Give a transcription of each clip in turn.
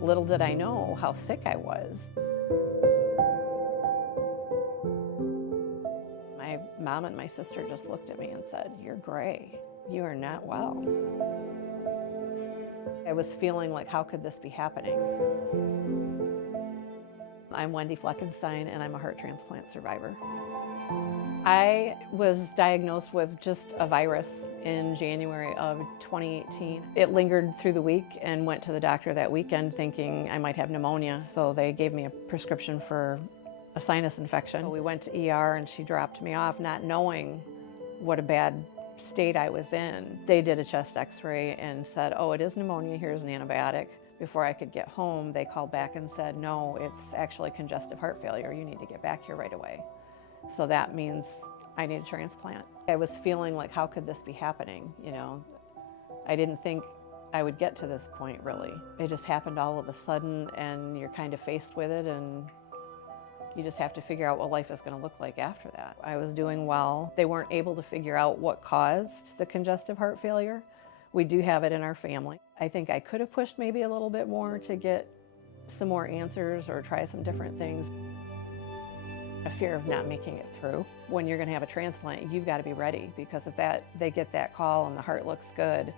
Little did I know how sick I was. My mom and my sister just looked at me and said, "You're gray. You are not well." I was feeling like, how could this be happening? I'm Wendy Fleckenstein, and I'm a heart transplant survivor. I was diagnosed with just a virus in January of 2018. It lingered through the week and went to the doctor that weekend thinking I might have pneumonia. So they gave me a prescription for a sinus infection. So we went to ER and she dropped me off not knowing what a bad state I was in. They did a chest x-ray and said, "Oh, it is pneumonia, here's an antibiotic." Before I could get home, they called back and said, "No, it's actually congestive heart failure. You need to get back here right away." So that means I need a transplant. I was feeling like, how could this be happening? You know, I didn't think I would get to this point, really. It just happened all of a sudden, and you're kind of faced with it, and you just have to figure out what life is going to look like after that. I was doing well. They weren't able to figure out what caused the congestive heart failure. We do have it in our family. I think I could have pushed maybe a little bit more to get some more answers or try some different things. A fear of not making it through. When you're going to have a transplant, you've got to be ready, because if they get that call and the heart looks good,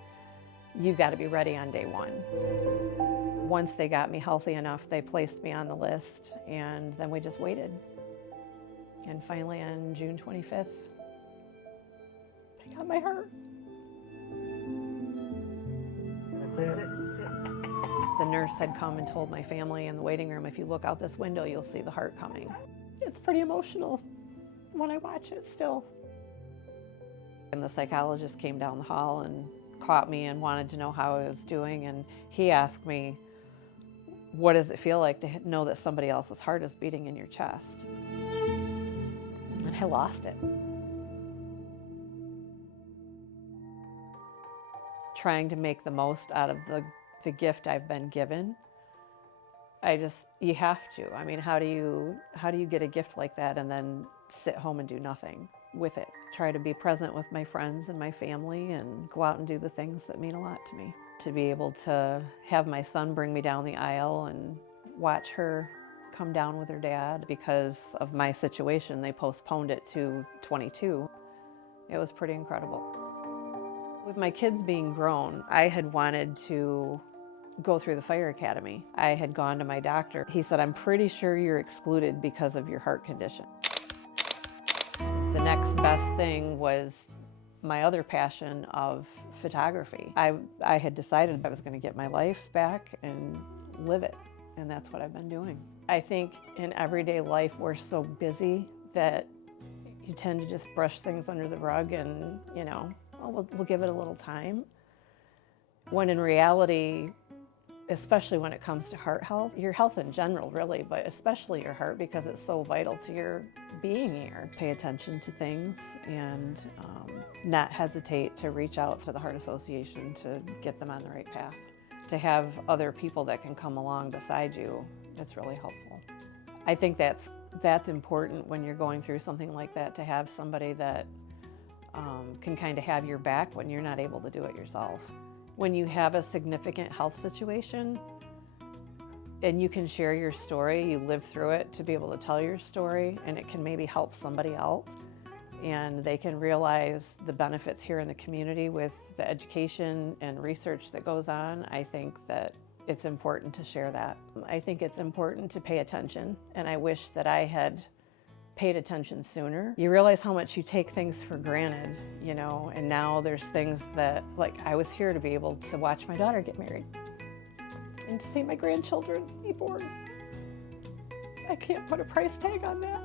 you've got to be ready on day one. Once they got me healthy enough, they placed me on the list, and then we just waited. And finally on June 25th, I got my heart. The nurse had come and told my family in the waiting room, "If you look out this window, you'll see the heart coming." It's pretty emotional when I watch it still. And the psychologist came down the hall and caught me and wanted to know how I was doing, and he asked me, "What does it feel like to know that somebody else's heart is beating in your chest?" And I lost it. Trying to make the most out of the gift I've been given. You have to. I mean, how do you get a gift like that and then sit home and do nothing with it? Try to be present with my friends and my family and go out and do the things that mean a lot to me. To be able to have my son bring me down the aisle and watch her come down with her dad. Because of my situation, they postponed it to 22. It was pretty incredible. With my kids being grown, I had wanted to go through the fire academy. I had gone to my doctor. He said, "I'm pretty sure you're excluded because of your heart condition." The next best thing was my other passion of photography. I had decided I was going to get my life back and live it, and that's what I've been doing. I think in everyday life we're so busy that you tend to just brush things under the rug and, you know, oh, we'll give it a little time. When in reality, especially when it comes to heart health, your health in general really, but especially your heart, because it's so vital to your being here. Pay attention to things and not hesitate to reach out to the Heart Association to get them on the right path. To have other people that can come along beside you, it's really helpful. I think that's important when you're going through something like that, to have somebody that can kind of have your back when you're not able to do it yourself. When you have a significant health situation and you can share your story, you live through it, to be able to tell your story, and it can maybe help somebody else, and they can realize the benefits here in the community with the education and research that goes on. I think that it's important to share that. I think it's important to pay attention, and I wish that I had paid attention sooner. You realize how much you take things for granted, you know, and now there's things that, like, I was here to be able to watch my daughter get married and to see my grandchildren be born. I can't put a price tag on that.